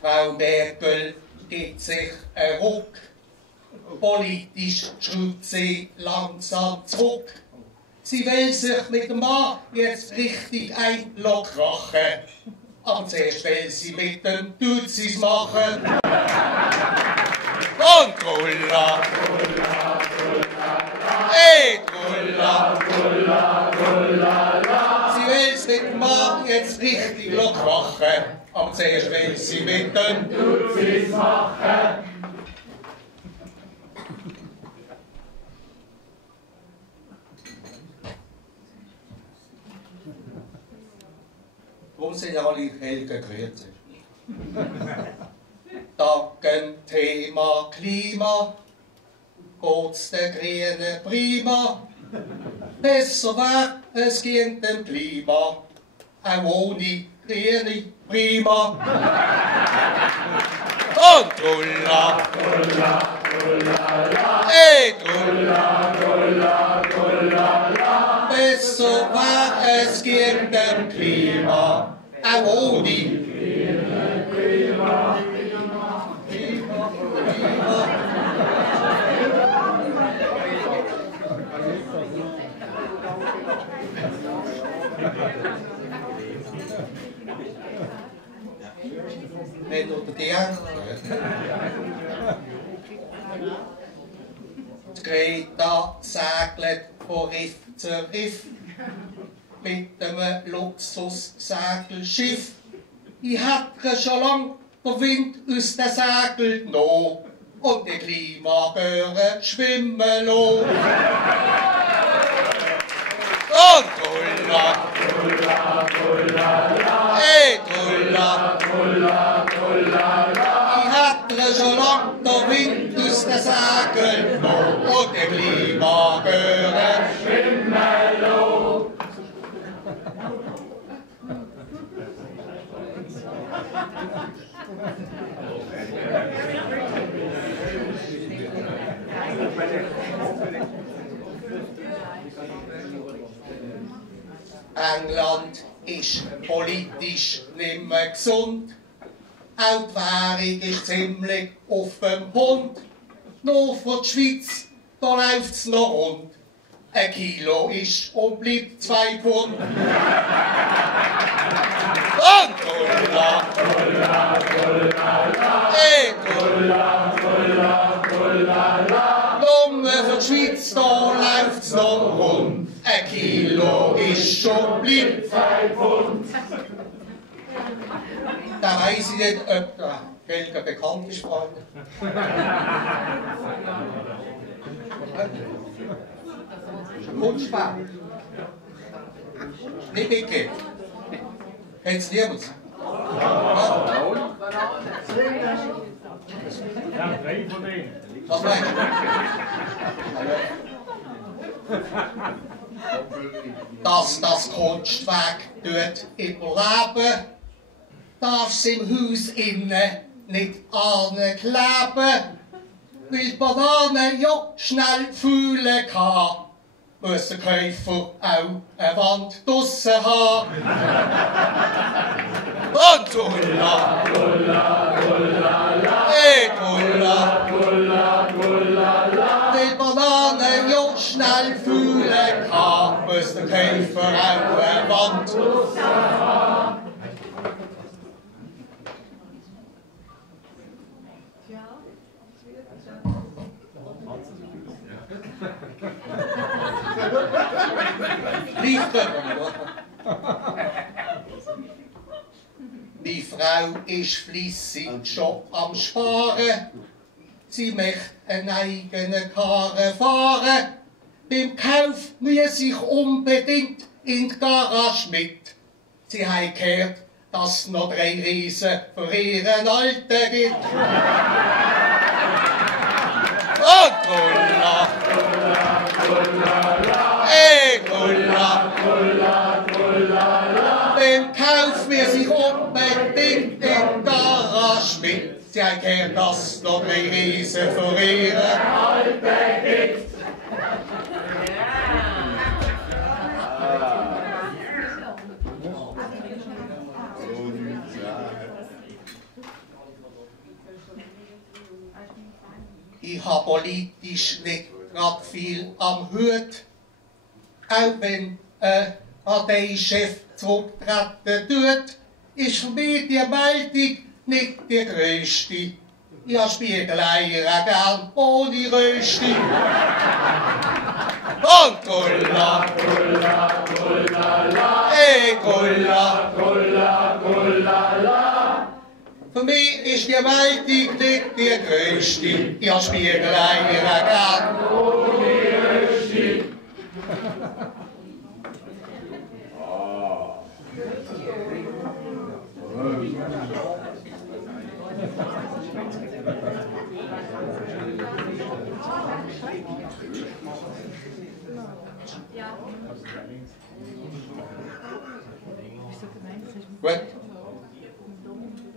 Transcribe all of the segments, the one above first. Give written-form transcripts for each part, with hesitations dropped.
Frau Merkel gibt sich einen Ruck. Politisch schraubt sie langsam zurück. Sie will sich mit dem Mann jetzt richtig einkrachen. Aber zuerst will sie mit dem Duzis machen. Und Trulla, Trulla, Trulla, hey Trulla, Trulla, Trulla. Sie will es mit dem Mann jetzt richtig krachen. Aber zuerst will sie mit dem Duzis machen. Warum sind ja alle Helgen gerührt? Dank Thema Klima geht's den Grünen prima. Besser wär, es ging dem Klima, auch ohne Grüne prima. Und Trulla, Trulla, Trulla, hey Trulla, Trulla, Trulla. Besser wär, es ging dem Klima, auch ohne Grüne prima. Nicht unter die Hände. Die Greta segelt von Riff zu Riff mit einem Luxussegelschiff. Ich hätte schon lang den Wind aus den Segeln genommen und die Klimagöre schwimmen lassen. Und Trulla, Trulla, Trulla, hey Trulla, Trulla, Trulla. Ich hätte schon lang den Wind aus den Segeln genommen und die Klimagöre schwimmen lassen. England ist politisch nicht mehr gesund. Auch die Währung ist ziemlich auf dem Hund. Nur für die Schweiz, da läuft es noch rund. Ein Kilo ist und bleibt 2 Pfund. Und Trulla, Trulla, Trulla, hey Trulla, Trulla, Trulla. Lunge für die Schweiz, da läuft es noch rund. Ein Kilo ist schon bleibt 2 Pfund. Da weiss ich nicht, ob der Helga bekannt ist, Freunde. Kunstwerk. Nicht mitgeben. Kennt es niemand? Was meinst du? Dass das Kunstwerk dort überleben, darf es im Haus innen nicht ankleben. Weil die Banane ja schnell fühlen kann, muss der Käufer auch eine Wand draussen haben. Und Trulla, Trulla, Trulla, hey Trulla, Trulla, Trulla. Weil die Banane ja schnell fühlen kann, muss der Käufer auch eine Wand draussen haben. Die Frau ist fleissig schon am Sparen. Sie möchte einen eigenen Karren fahren. Beim Kauf muss ich unbedingt in die Garage mit. Sie haben gehört, dass es noch 3 Riesen für ihren Alten gibt. Und Trulla, Trulla, Trulla, hey Trulla, Trulla, Trulla. Beim Kauf muss ich unbedingt in die Garage mit. Sie haben gehört, dass es noch 3 Riesen für ihren Alten Ich habe politisch nicht grad viel am Hut. Auch wenn Parteichef zurücktreten tut, ist für mich die Meldung nicht die grösste. Ich habe Spiegeleier gern ohne Rösti. Und Gulla, Gulla, Gulla, la, Gulla, Gulla, Gulla, la. Für mich ist die Meldung nicht die grösste. Ich habe Spiegeleier gern ohne Rösti. Gut.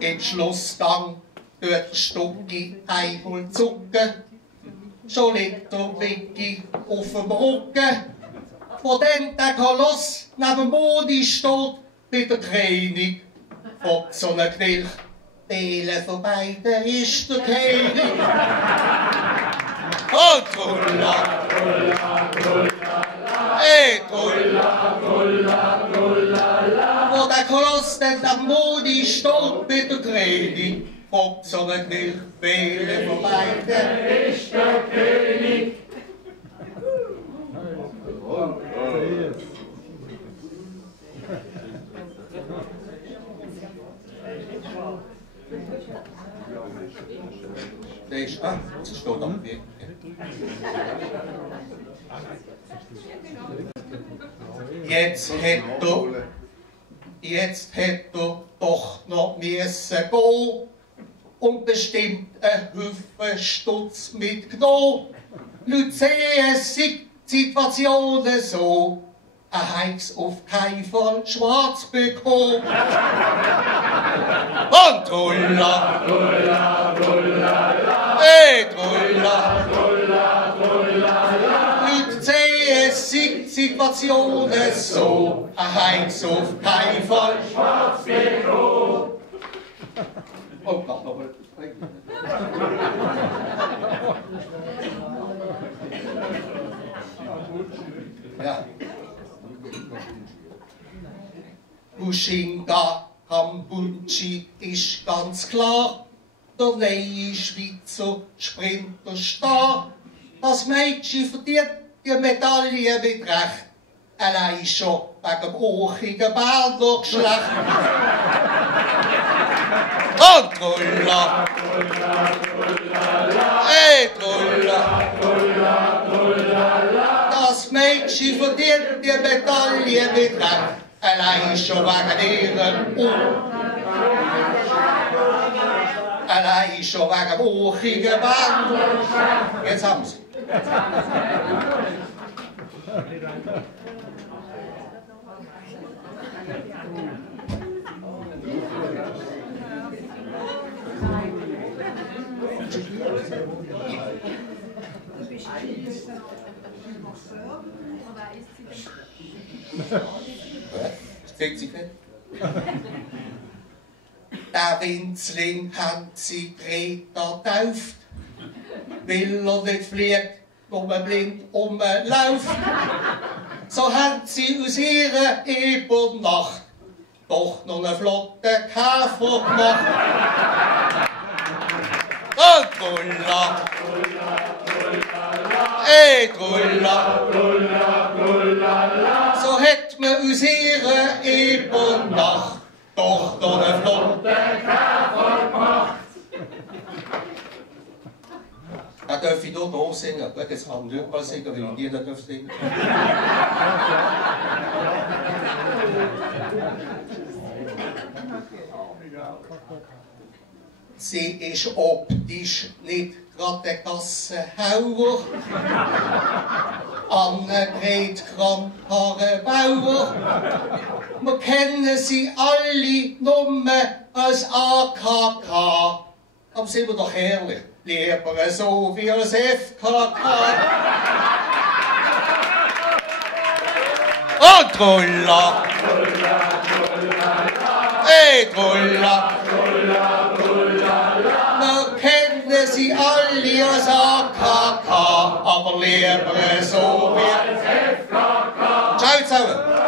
Im Schlussgang tut der Stucki einmal zucken. Schon liegt der Blicki auf dem Rücken. Wo dann der Koloss neben dem Moni steht, bei der König. Ob so eine Knilch, Teile von beiden ist der König. Und Gulla, Gulla, Gulla, Gulla, Gulla, Gulla, la. Wo der Koloss dann am Moni steht bei der König. Ob so eine Knilch, Teile von beiden ist der König. Das steht am Weg. Jetzt hätte er doch noch müssen gehen und bestimmt ein Haufen Stutz mitgenommen. Leute sehen sich die Situationen so, heim's auf keinen Fall schwarz bekommen. Und Gulla, Gulla, Gulla, la. Gulla, Gulla, Gulla, la. Leute sehen sich die Situationen so, heim's auf keinen Fall schwarz bekommen. Oh Gott, nochmal. Ja. Ushinga Kambuchi ist ganz klar, der neue Schweizer Sprinterstar. Das Mädchen verdient die Medaille mit Recht, allein schon wegen dem hochigen Bernergeschlecht. Und Gulla, Gulla, Gulla, la. Gulla, Gulla, Gulla, la. Das Mädchen verdient die Medaille mit Recht, allein schon wegen ihrem allein schon wegen dem hochigen Bernergeschlecht. Jetzt haben sie. Spitzig. Der Winzling hat sie Greta getauft, weil er nicht fliegt, nur blind rumläuft. So hat sie aus ihrer Ebernacht doch noch einen flotten Käfer gemacht. Und Gulla, Gulla, Gulla, Gulla, la. So hat man aus ihrer Ebernacht doch noch einen flotten Käfer gemacht. Da darf ich hier singen. Gut, jetzt haben wir mal singen, weil die nicht dürfen singen. Sie ist optisch nicht gerade der Gassenhauer. Annegret Kramphaare Bauer. Wir kennen sie alle nur als AKK. Aber sind wir doch ehrlich, lieber so wie als FKK. Und Gulla, Gulla, Gulla, Gulla, Gulla, Gulla, la. Wir kennen sie alle verlieren es AKK, aber lieber so wie... Ciao zusammen!